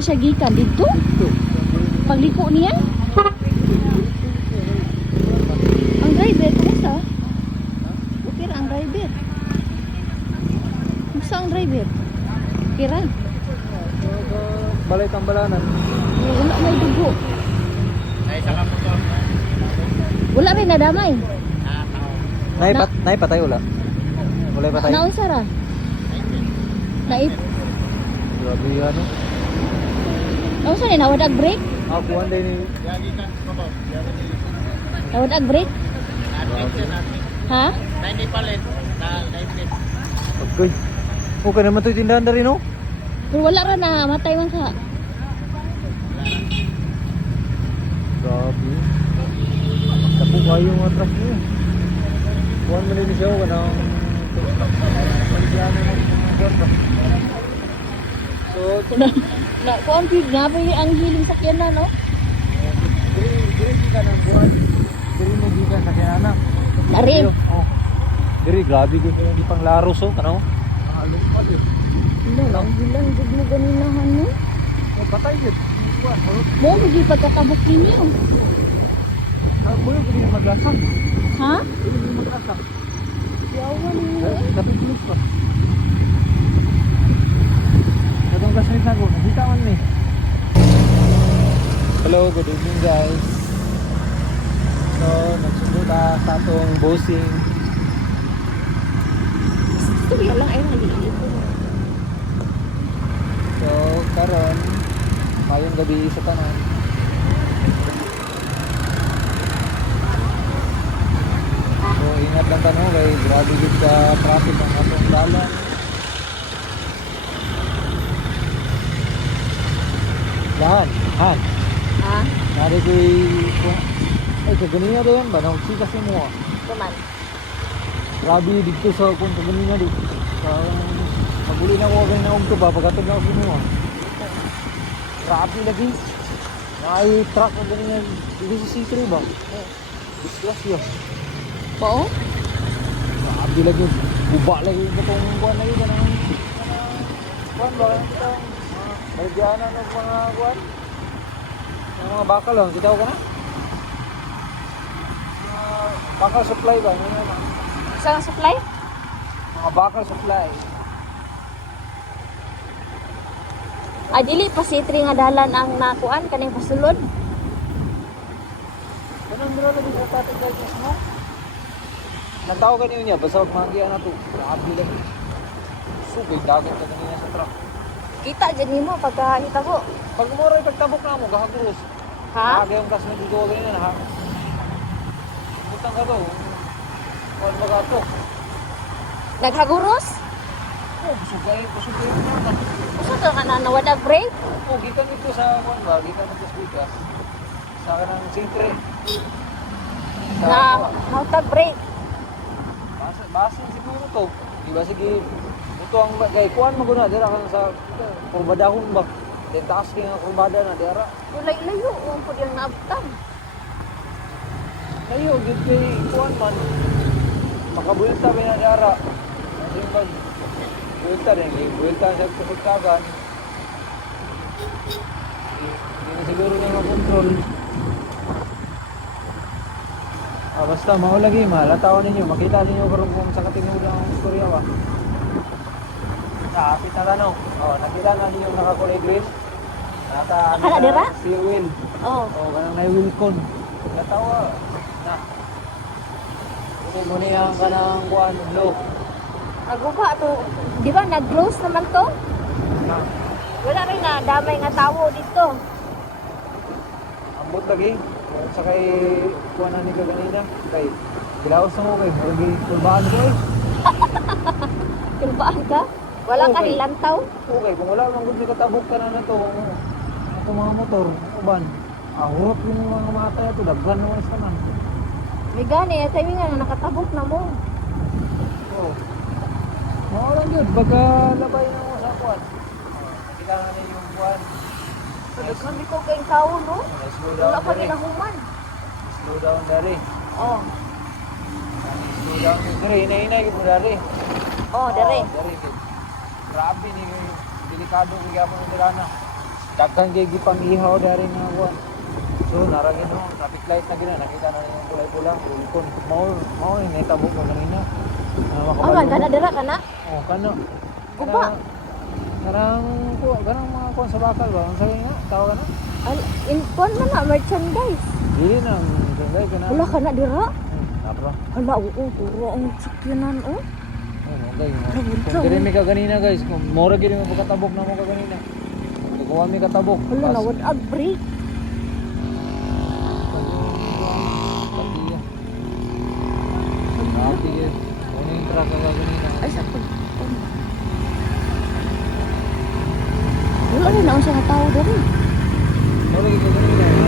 siya gikan dito. Pagliko niya. Ang driver kumusta? Okay ra ang driver. Kumusta ang driver? Okay ra. Balay Tambalanan. Wala may dugo. Wala rin nadamay. Nay patay wala. Wala patay. Naunsa ra? Naip. Grabe ano. Naunsa ni nawadag break? Ako one day ni Nawadag break? Ha? Pagkoy. Okay naman to tindahan dari no. Pero wala ra na matay man sa. Grabe. Tapo kayo mga truck niyo. Kuhan mo rin siya o kanang paligyano ng mga kwarta. So, Na kuan pig nga ba yung ang hiling sakyanan no? diri ka ng buwan. Diri mo di ka sa kinana. Dari. Oh. Diri, grabe ko hindi pang laros oh. Ano? Lumpad yun. Hindi lang, bilang jud mo ganinahan no? Patay yun. Mo magi pagkatabok ninyo. Mo yung hindi maglasang. Ha? Hindi maglasang. Yawan niyo. Tapi plus pa. Katong kasrit ako, nakita man ni. Hello, good evening guys. So, nagsundo ta sa atong bossing. Istorya lang ay maliit. So, karon mayong gabi sa tanan. So, ingat lang tanong kay grabe gid ka traffic ang atong dalan. Han. Ha? Nari ko ay kaganina daw yan ba? Nagsika si mo. Kuman. Grabe dito sa kung kaganina dito. Paguli na ko ganyan na umto ba? Pagkatag na ako mo. Grabe lagi. Ay truck na ganyan. Dito sa C3 ba? Disgrasya. Bao? Grabe lagi. Buba lagi itong buwan na yun. Buwan ba? Marigyanan ng mga buwan. Mga bakal lang. Kita ko na? Bakal supply ba? Saan supply? Mga bakal supply. Dili pa si Tri nga dalan ang nakuan kaning pasulod. Ganun dito lagi sa tating guys mo. Nataw ka niyo basta wag magiya na to. Grabe lang. Subay dagat ka kanina sa truck. Kita dyan nimo pagkahita ko. Pag mo rin pagtabok na mo, gahagros. Ha? Kaya yung gas na dito ganyan na ha. Butang ka to. Huwag magato. Naghaguros? Oh, pasugay na. Usa ka nga na nawadag break? Oh, gikan dito sa kuan ba? Gikan dito sa bigas. Sa kanang sintre. Na nautag break. Base siguro to. Di ba sige ito ang kay kuan mo guna dira kan sa kurbadahon ba. Den taas king ang kurbada na dira. Layo-layo ang pud yung naabtan. Kayo gid kay kuan man. Makabulta ba na dira. Simpan. Bulta din kay bulta sa kusikagan. Hindi siguro niya makontrol. Basta mao lagi malataw ninyo, makita ninyo karon kung sa katinulang ang istorya ba. Sa apit na tanong. Oh, nakita na ninyo nakakulay green. Akala dira? Si Will. Oh. Oh, kanang na Wilcon. Natawa. Na. Ito mo niya ang kanang kuan blue. Aguba to. Di ba nag-close naman to? Na. Wala rin na damay nga tawo dito. Ambot lagi. Sa kay kuan ni kaganina. Kay kilaos mo kay lagi turbaan ko eh. Kulbaan ka? Wala ka Okay. nilantaw? Okay, kung wala lang gud katabok ka na to. Ako mga motor, uban. Ahurot yung mga matay ito, daghan naman sa man. May gani, sabi nga nakatabok na mo. Oh. Mao lang yun, pagka labay na mo sa kuwan. Kita nga na yung kuwan. Daghan dito kayong tao, no? Slow Wala down pa dari. ginahuman. Slow down dari. Oh. Slow down dari. Hinay-hinay ko dari. Oh, dere. Dari. Grabe ni delikado kaya mo nila na. Daghan kay gipang ihaw dari nga kuan. So naragin no, traffic light na gina nakita na yung kulay-pula, ulkon. Mao ni netabo ko kanina. Aman kana dira kana? Oh, kano. Guba. Kanang mga kuan sa bakal ba? Ang sabi nga, tao kana? In kuan man na merchandise. Dili nang dengay kana. Wala kana dira. Napra. Hala, oo, puro ang sakyanan, oh. Oh, okay. Grabe, Kung diri mi ka kanina guys, kung mora gid mo pagkatabok na mo ka kanina. Kuha mi katabok. Wala na, wala break. Patiya. Grabe guys. Ano yung truck ka kanina? Ay, sakto. Wala rin ako sa tao diri. Mora gid ka kanina.